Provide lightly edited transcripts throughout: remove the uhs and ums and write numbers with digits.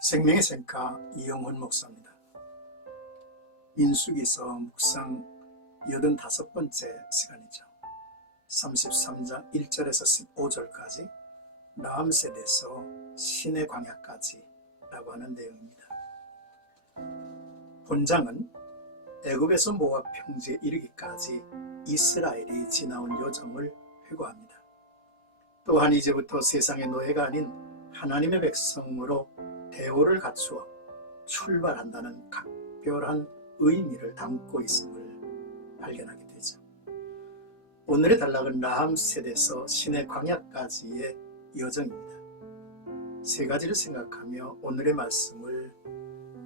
생명의 생가 이영훈 목사입니다. 민수기서 묵상 85번째 시간이죠. 33장 1절에서 15절까지 라암셋에서 신의 광야까지 라고 하는 내용입니다. 본장은 애굽에서 모압 평지에 이르기까지 이스라엘이 지나온 여정을 회고합니다. 또한 이제부터 세상의 노예가 아닌 하나님의 백성으로 대오를 갖추어 출발한다는 각별한 의미를 담고 있음을 발견하게 되죠. 오늘의 단락은 라암셋에서 신의 광야까지의 여정입니다. 세 가지를 생각하며 오늘의 말씀을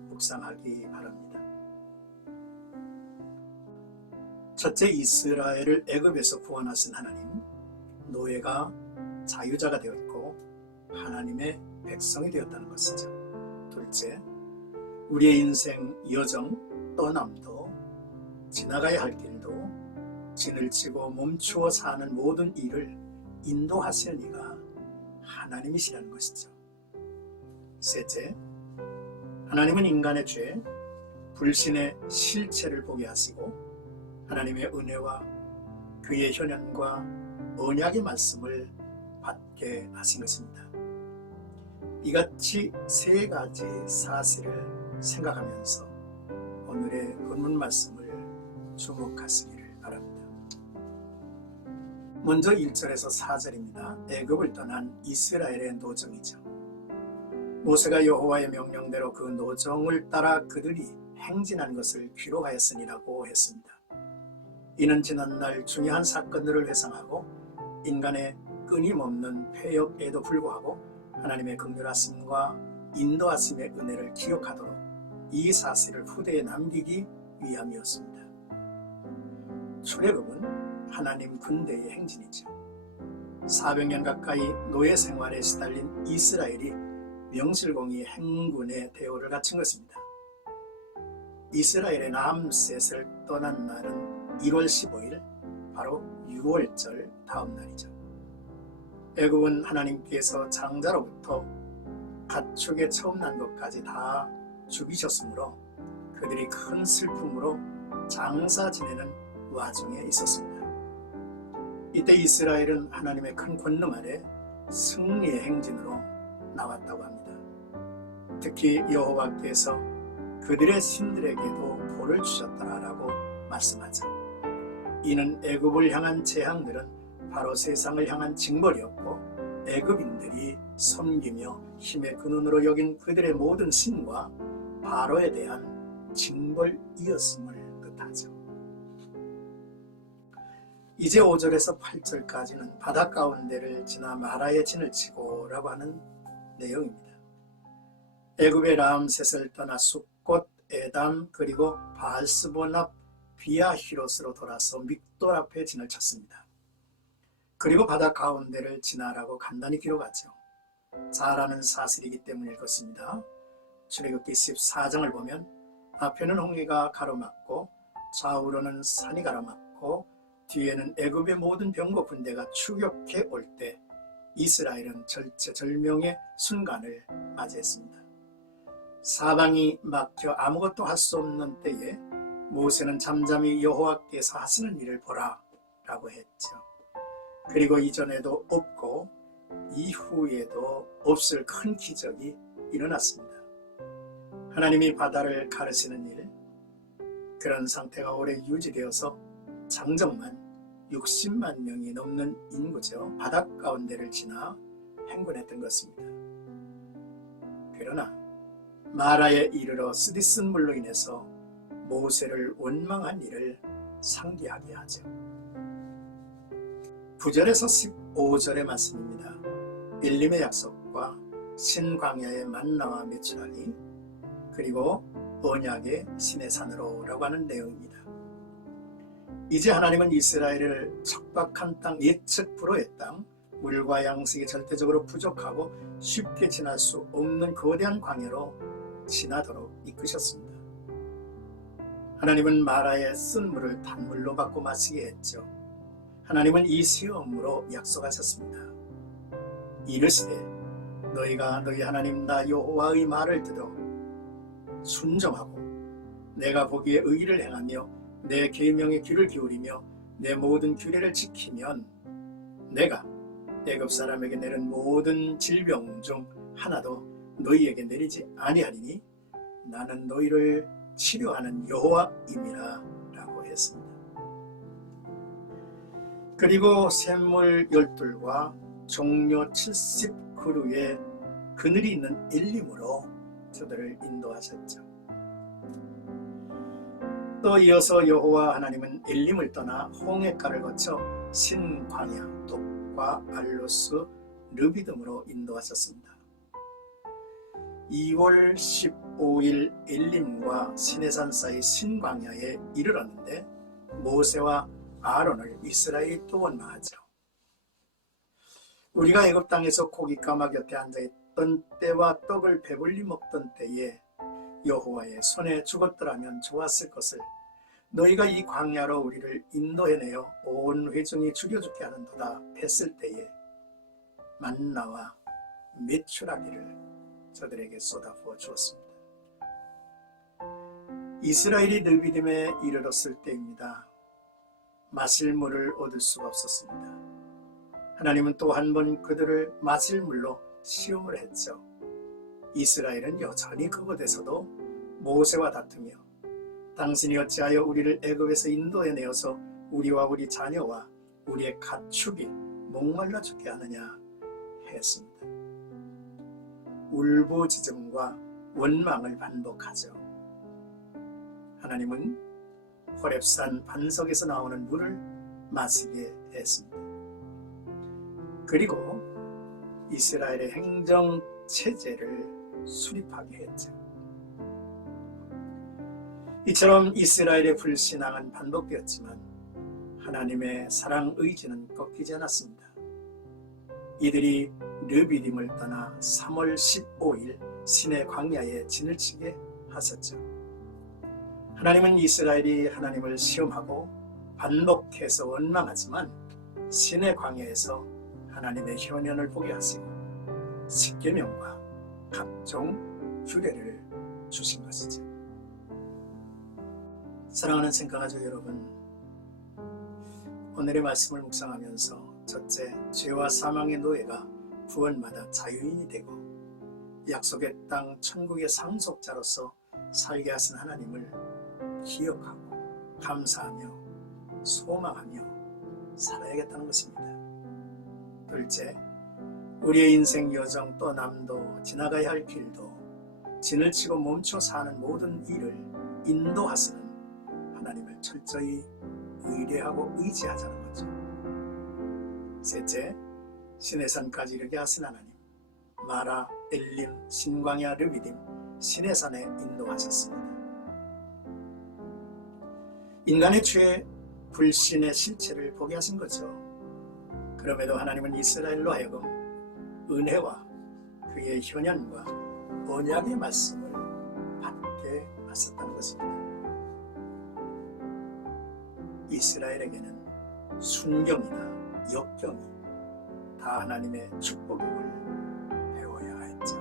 묵상하기 바랍니다. 첫째, 이스라엘을 애굽에서 구원하신 하나님, 노예가 자유자가 되었고 하나님의 백성이 되었다는 것이죠. 둘째, 우리의 인생 여정, 떠남도, 지나가야 할 길도, 진을 치고 멈추어 사는 모든 일을 인도하시는 이가 하나님이시라는 것이죠. 셋째, 하나님은 인간의 죄, 불신의 실체를 보게 하시고 하나님의 은혜와 그의 현현과 언약의 말씀을 받게 하신 것입니다. 이같이 세 가지 사실을 생각하면서 오늘의 본문 말씀을 주목하시기를 바랍니다. 먼저 1절에서 4절입니다. 애굽을 떠난 이스라엘의 노정이죠. 모세가 여호와의 명령대로 그 노정을 따라 그들이 행진한 것을 기록하였으니라고 했습니다. 이는 지난날 중요한 사건들을 회상하고 인간의 끊임없는 패역에도 불구하고 하나님의 긍휼하심과 인도하심의 은혜를 기억하도록 이 사실을 후대에 남기기 위함이었습니다. 출애굽은 하나님 군대의 행진이죠. 400년 가까이 노예 생활에 시달린 이스라엘이 명실공히 행군의 대오를 갖춘 것입니다. 이스라엘의 라암셋을 떠난 날은 1월 15일, 바로 6월절 다음 날이죠. 애굽은 하나님께서 장자로부터 가축의 처음 난 것까지 다 죽이셨으므로 그들이 큰 슬픔으로 장사 지내는 와중에 있었습니다. 이때 이스라엘은 하나님의 큰 권능 아래 승리의 행진으로 나왔다고 합니다. 특히 여호와께서 그들의 신들에게도 볼을 주셨다라고 말씀하죠. 이는 애굽을 향한 재앙들은 바로 세상을 향한 징벌이었고 애굽인들이 섬기며 힘의 근원으로 여긴 그들의 모든 신과 바로에 대한 징벌이었음을 뜻하죠. 이제 5절에서 8절까지는 바다 가운데를 지나 마라에 진을 치고 라고 하는 내용입니다. 애굽의 라암셋을 떠나 숫곳, 에담, 그리고 바알스본 앞 비아히롯으로 돌아서 믹돌 앞에 진을 쳤습니다. 그리고 바다 가운데를 지나라고 간단히 기록하죠. 잘 아는 사실이기 때문일 것입니다. 출애굽기 14장을 보면 앞에는 홍해가 가로막고 좌우로는 산이 가로막고 뒤에는 애굽의 모든 병거 군대가 추격해 올 때 이스라엘은 절체절명의 순간을 맞이했습니다. 사방이 막혀 아무것도 할 수 없는 때에 모세는 잠잠히 여호와께서 하시는 일을 보라 라고 했죠. 그리고 이전에도 없고 이후에도 없을 큰 기적이 일어났습니다. 하나님이 바다를 가르시는 일, 그런 상태가 오래 유지되어서 장정만 60만 명이 넘는 인구죠. 바다 가운데를 지나 행군했던 것입니다. 그러나 마라에 이르러 쓰디쓴 물로 인해서 모세를 원망한 일을 상기하게 하죠. 9절에서 15절의 말씀입니다. 엘림의 약속과 신광야의 만나와 메추라기, 그리고 언약의 신의 산으로 라고 하는 내용입니다. 이제 하나님은 이스라엘을 척박한 땅, 예측 불허의 땅, 물과 양식이 절대적으로 부족하고 쉽게 지날 수 없는 거대한 광야로 지나도록 이끄셨습니다. 하나님은 마라의 쓴 물을 단물로 바꿔 마시게 했죠. 하나님은 이 시험으로 약속하셨습니다. 이르시되 너희가 너희 하나님 나 여호와의 말을 들어 순종하고 내가 보기에 의를 행하며 내 계명에 귀를 기울이며 내 모든 규례를 지키면 내가 애굽 사람에게 내린 모든 질병 중 하나도 너희에게 내리지 아니하리니 나는 너희를 치료하는 여호와임이라 라고 했습니다. 그리고 샘물 12과 종려 70그루의 그늘이 있는 엘림으로 저들을 인도하셨죠. 또 이어서 여호와 하나님은 엘림을 떠나 홍해가를 거쳐 신광야 독과 알로스 르비딤으로 인도하셨습니다. 2월 15일 엘림과 시내산 사이 신광야에 이르렀는데 모세와 아론을 이스라엘이 또 원망하죠. 우리가 애굽 땅에서 고기 까마 곁에 앉아있던 때와 떡을 배불리 먹던 때에 여호와의 손에 죽었더라면 좋았을 것을 너희가 이 광야로 우리를 인도해내어 온 회중이 죽여 죽게 하는도다 했을 때에 만나와 메추라기를 저들에게 쏟아부어 주었습니다. 이스라엘이 르비딤에 이르렀을 때입니다. 마실 물을 얻을 수가 없었습니다. 하나님은 또 한 번 그들을 마실 물로 시험을 했죠. 이스라엘은 여전히 그곳에서도 모세와 다투며 당신이 어찌하여 우리를 애굽에서 인도해내어서 우리와 우리 자녀와 우리의 가축이 목말라 죽게 하느냐 했습니다. 울부짖음과 원망을 반복하죠. 하나님은 호렙산 반석에서 나오는 물을 마시게 했습니다. 그리고 이스라엘의 행정체제를 수립하게 했죠. 이처럼 이스라엘의 불신앙은 반복되었지만 하나님의 사랑 의지는 꺾이지 않았습니다. 이들이 르비딤을 떠나 3월 15일 시내 광야에 진을 치게 하셨죠. 하나님은 이스라엘이 하나님을 시험하고 반복해서 원망하지만 시내 광야에서 하나님의 현현을 보게 하시고 십계명과 각종 규례를 주신 것이죠. 사랑하는 생각하죠 여러분, 오늘의 말씀을 묵상하면서 첫째, 죄와 사망의 노예가 구원받아 자유인이 되고 약속의 땅 천국의 상속자로서 살게 하신 하나님을 기억하고 감사하며 소망하며 살아야겠다는 것입니다. 둘째, 우리의 인생 여정 또 남도 지나가야 할 길도 진을 치고 멈춰 사는 모든 일을 인도하시는 하나님을 철저히 의뢰하고 의지하자는 거죠. 셋째, 시내산까지 이르게 하신 하나님, 마라, 엘림, 신광야, 르비딤, 시내산에 인도하셨습니다. 인간의 죄, 불신의 실체를 보게 하신 거죠. 그럼에도 하나님은 이스라엘로 하여금 은혜와 그의 현현과 언약의 말씀을 받게 하셨다는 것입니다. 이스라엘에게는 순경이나 역경이 다 하나님의 축복임을 배워야 했죠.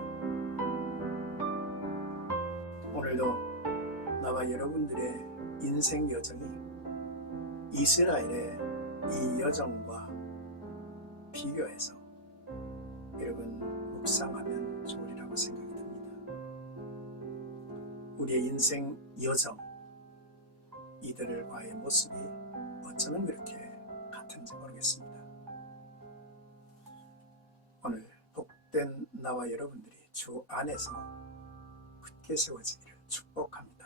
오늘도 나와 여러분들의 인생 여정이 이스라엘의 이 여정과 비교해서 여러분 묵상하면 좋으리라고 생각이 듭니다. 우리의 인생 여정, 이들과의 모습이 어쩌면 그렇게 같은지 모르겠습니다. 오늘 복된 나와 여러분들이 주 안에서 굳게 세워지기를 축복합니다.